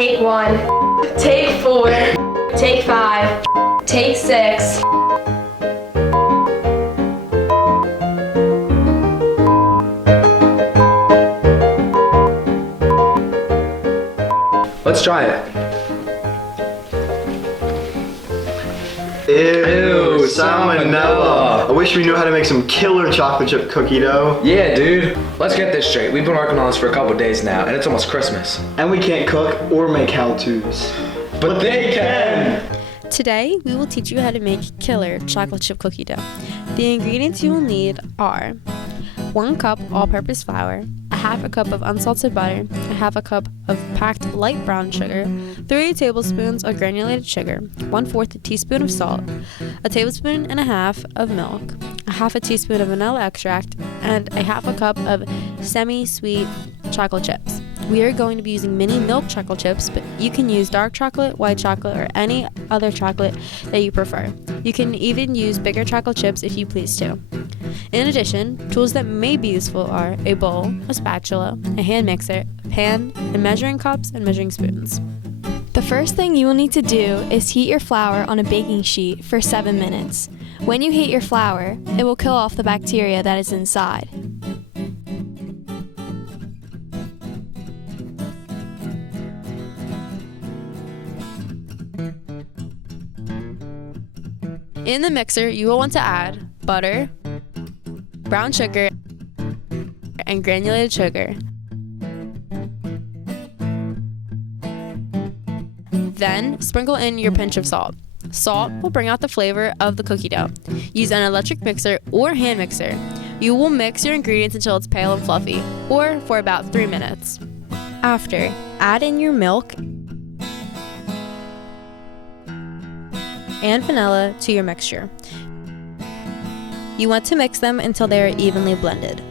Take 1, take 4, take 5, take 6. Let's try it. Ew, salmonella. I wish we knew how to make some killer chocolate chip cookie dough. Yeah, dude. Let's get this straight. We've been working on this for a couple days now, and it's almost Christmas. And we can't cook or make how-tos. But they can! Today, we will teach you how to make killer chocolate chip cookie dough. The ingredients you will need are 1 cup all-purpose flour, a half a cup of unsalted butter, a half a cup of packed light brown sugar, 3 tablespoons of granulated sugar, 1/4 teaspoon of salt, a tablespoon and a half of milk, a half a teaspoon of vanilla extract, and a half a cup of semi-sweet chocolate chips. We are going to be using mini milk chocolate chips, but you can use dark chocolate, white chocolate, or any other chocolate that you prefer. You can even use bigger chocolate chips if you please to. In addition, tools that may be useful are a bowl, a spatula, a hand mixer, a pan, and measuring cups and measuring spoons. The first thing you will need to do is heat your flour on a baking sheet for 7 minutes. When you heat your flour, it will kill off the bacteria that is inside. In the mixer, you will want to add butter, brown sugar, and granulated sugar. Then, sprinkle in your pinch of salt. Salt will bring out the flavor of the cookie dough. Use an electric mixer or hand mixer. You will mix your ingredients until it's pale and fluffy, or for about 3 minutes. After, add in your milk and vanilla to your mixture. You want to mix them until they are evenly blended.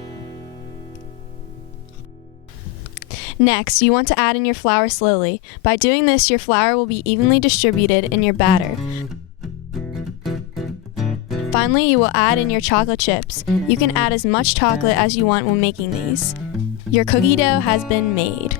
Next, you want to add in your flour slowly. By doing this, your flour will be evenly distributed in your batter. Finally, you will add in your chocolate chips. You can add as much chocolate as you want when making these. Your cookie dough has been made.